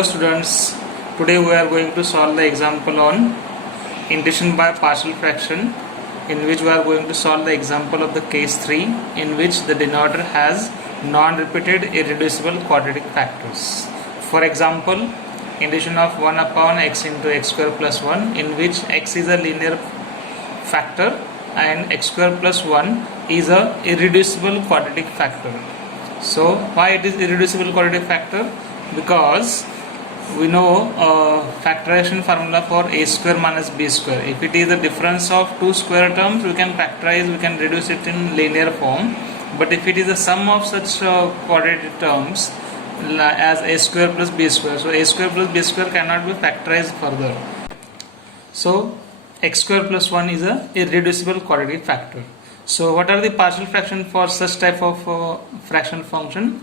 Hello students, today we are going to solve the example on integration by partial fraction, in which we are going to solve the example of the case 3 in which the denominator has non-repeated irreducible quadratic factors. For example, integration of 1 upon x into x square plus 1, in which x is a linear factor and x square plus 1 is a irreducible quadratic factor. So why it is irreducible quadratic factor? Because we know factorization formula for a square minus b square. If it is the difference of two square terms, we can factorize, we can reduce it in linear form. But if it is the sum of such quadratic terms as a square plus b square, so a square plus b square cannot be factorized further. So x square plus 1 is a irreducible quadratic factor. So what are the partial fraction for such type of fractional function?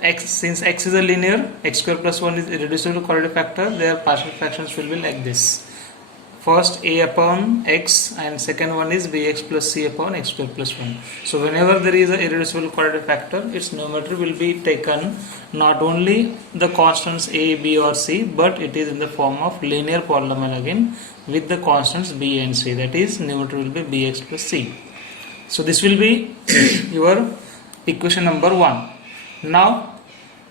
Since x is a linear, x square plus 1 is irreducible quadratic factor, their partial fractions will be like this. First a upon x and second one is bx plus c upon x square plus 1. So whenever there is an irreducible quadratic factor, its numerator will be taken not only the constants a, b or c, but it is in the form of linear polynomial again with the constants b and c, that is numerator will be bx plus c. So this will be your equation number 1. Now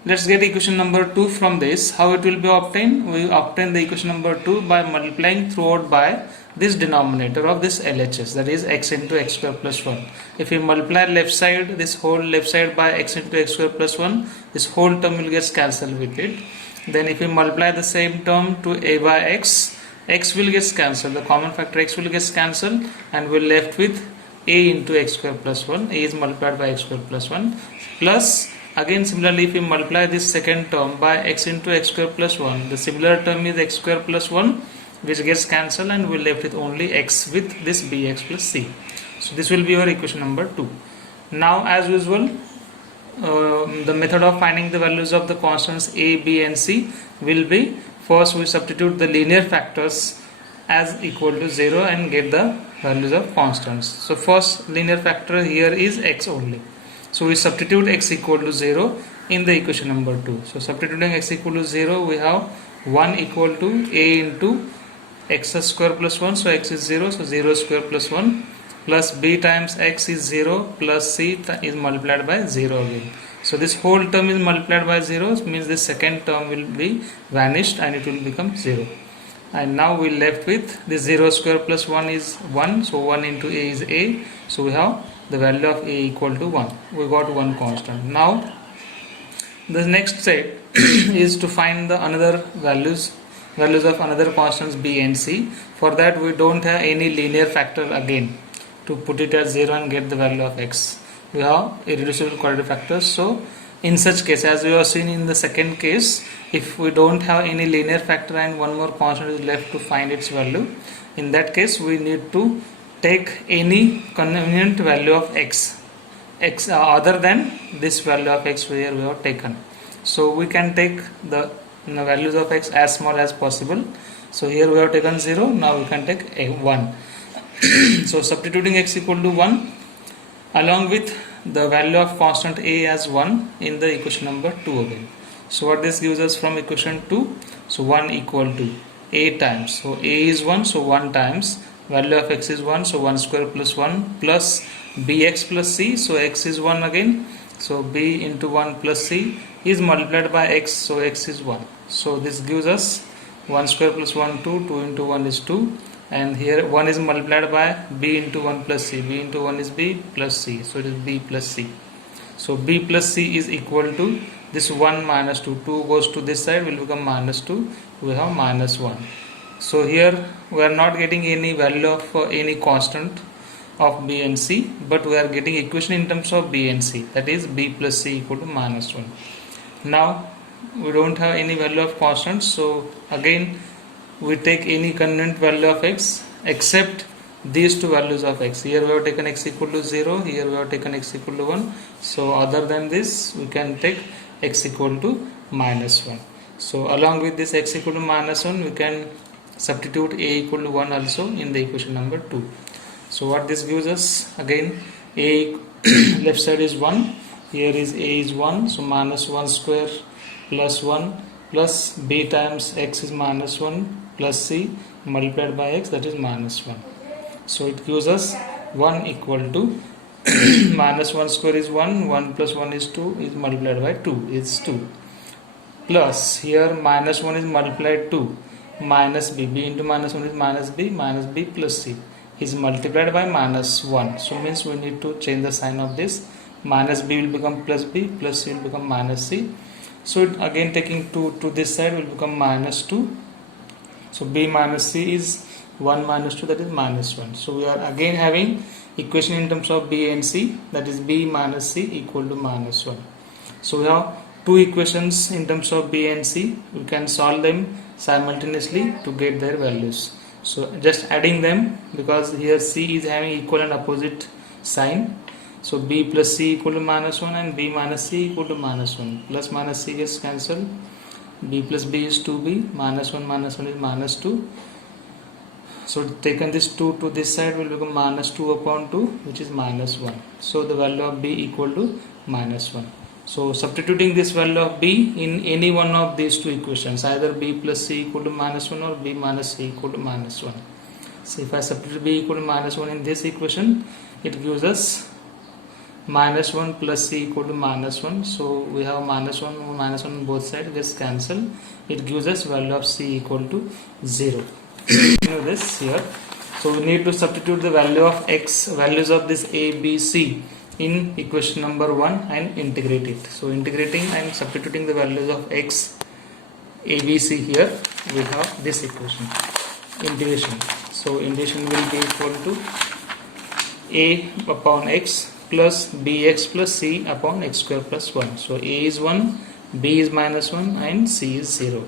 let's get equation number 2 from this. How it will be obtained? We obtain the equation number 2 by multiplying throughout by this denominator of this LHS, that is x into x square plus 1. If we multiply left side, this whole left side by x into x square plus 1, this whole term will get cancelled with it. Then if we multiply the same term to a by x, x will get cancelled, the common factor x will get cancelled, and we are left with a into x square plus 1, a is multiplied by x square plus 1, plus again similarly if we multiply this second term by x into x square plus 1, the similar term is x square plus 1 which gets cancelled, and we are left with only x with this bx plus c. So this will be your equation number 2. Now as usual, the method of finding the values of the constants a, b and c will be, first we substitute the linear factors as equal to 0 and get the values of constants. So first linear factor here is x only. So we substitute x equal to 0 in the equation number 2. So substituting x equal to 0, we have 1 equal to a into x square plus 1, so x is 0, so 0 square plus 1, plus b times x is 0, plus c is multiplied by 0 again. So this whole term is multiplied by 0, means this second term will be vanished and it will become 0. And now we left with this 0 square plus 1 is 1, so 1 into a is a, so we have the value of a equal to 1. We got one constant. Now the next step is to find the another values of another constants b and c. For that we don't have any linear factor again to put it as 0 and get the value of x. We have irreducible quadratic factors. So in such case, as we have seen in the second case, if we don't have any linear factor and one more constant is left to find its value, in that case we need to take any convenient value of x other than this value of x where we have taken. So we can take the values of x as small as possible. So here we have taken 0, now we can take a 1. So substituting x equal to 1 along with the value of constant a as 1 in the equation number 2 again. So what this gives us from equation 2? So 1 equal to a times, so a is 1, so 1 times value of x is 1, so 1 square plus 1, plus bx plus c, so x is 1 again, so b into 1 plus c is multiplied by x, so x is 1. So this gives us 1 square plus 1 2, 2 into 1 is 2, and here 1 is multiplied by b into 1 plus c, b into 1 is b plus c, so it is b plus c. So b plus c is equal to this 1 minus 2, 2 goes to this side, will become minus 2, we have minus 1. So here we are not getting any value of any constant of b and c, but we are getting equation in terms of b and c, that is b plus c equal to minus 1. Now we don't have any value of constants, so again we take any convenient value of x except these two values of x. Here we have taken x equal to 0, here we have taken x equal to 1, so other than this we can take x equal to minus 1. So along with this x equal to minus 1, we can substitute a equal to 1 also in the equation number 2. So what this gives us, again a left side is 1, here is a is 1, so minus 1 square plus 1 plus b times x is minus 1 plus c multiplied by x, that is minus 1. So it gives us 1 equal to minus 1 square is 1, 1 plus 1 is 2, is multiplied by 2 is 2, plus here minus 1 is multiplied 2, minus b into minus 1 is minus b plus c is multiplied by minus 1. So means we need to change the sign of this. Minus b will become plus b, plus c will become minus c. So again taking 2 to this side will become minus 2. So b minus c is 1 minus 2, that is minus 1. So we are again having equation in terms of b and c, that is b minus c equal to minus 1. So we have two equations in terms of b and c. We can solve them simultaneously to get their values. So just adding them, because here c is having equal and opposite sign. So b plus c equal to minus 1 and b minus c equal to minus 1. Plus minus c gets cancelled. B plus b is 2b, minus 1 is minus 2. So taken this 2 to this side will become minus 2 upon 2, which is minus 1. So the value of b equal to minus 1. So substituting this value of b in any one of these two equations, either b plus c equal to minus 1 or b minus c equal to minus 1. So if I substitute b equal to minus 1 in this equation, it gives us minus 1 plus c equal to minus 1. So we have minus 1 on both sides, gets cancelled. It gives us value of c equal to 0. You know this here. So we need to substitute the value of x, values of this a, b, c in equation number 1 and integrate it. So integrating and substituting the values of x, a, b, c here, we have this equation, integration. So integration will be equal to a upon x plus bx plus c upon x square plus 1. So a is 1, b is minus 1 and c is 0.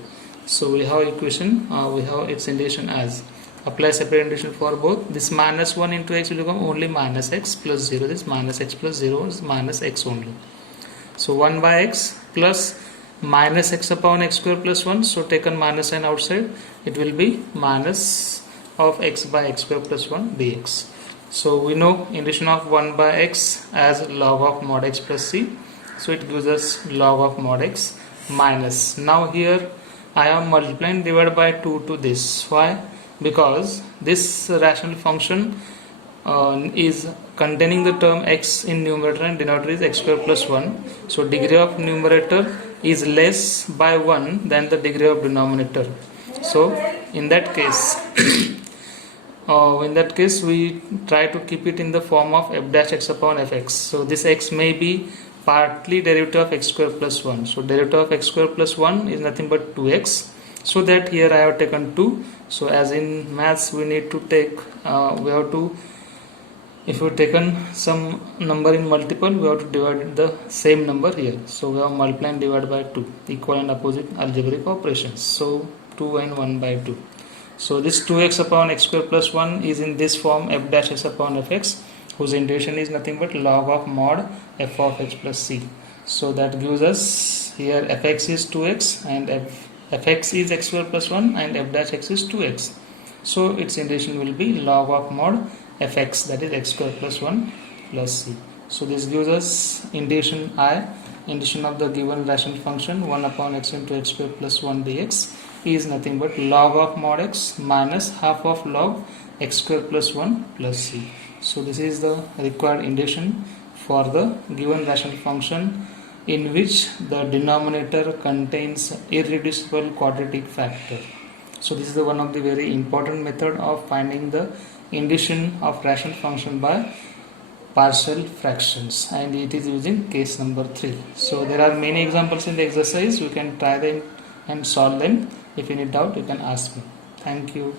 So we have equation, we have its integration as, apply separate integration for both. This minus 1 into x will become only minus x plus 0. This minus x plus 0 is minus x only. So 1 by x plus minus x upon x square plus 1. So taken minus sign outside, it will be minus of x by x square plus 1 dx. So we know integration of 1 by x as log of mod x plus c. So it gives us log of mod x minus. Now here I am multiplying divided by 2 to this. Why? Because this rational function is containing the term x in numerator and denominator is x square plus 1. So degree of numerator is less by 1 than the degree of denominator. So in that case we try to keep it in the form of f dash x upon fx. So this x may be partly derivative of x square plus 1. So derivative of x square plus 1 is nothing but 2x. So that here I have taken 2. So as in maths we need to take, if we have taken some number in multiple, we have to divide the same number here. So we have multiply and divide by 2, equal and opposite algebraic operations. So 2 and 1 by 2. So this 2x upon x square plus 1 is in this form f dash x upon fx, whose integration is nothing but log of mod f of x plus c. So that gives us here fx is 2x and fx is x square plus 1 and f dash x is 2x. So its integration will be log of mod fx, that is x square plus 1 plus c. So this gives us integration I, integration of the given rational function 1 upon x into x square plus 1 dx is nothing but log of mod x minus half of log x square plus 1 plus c. So this is the required integration for the given rational function in which the denominator contains irreducible quadratic factor. So this is the one of the very important method of finding the integration of rational function by partial fractions, and it is using case number 3. So there are many examples in the exercise. You can try them and solve them. If you need doubt, you can ask me. Thank you.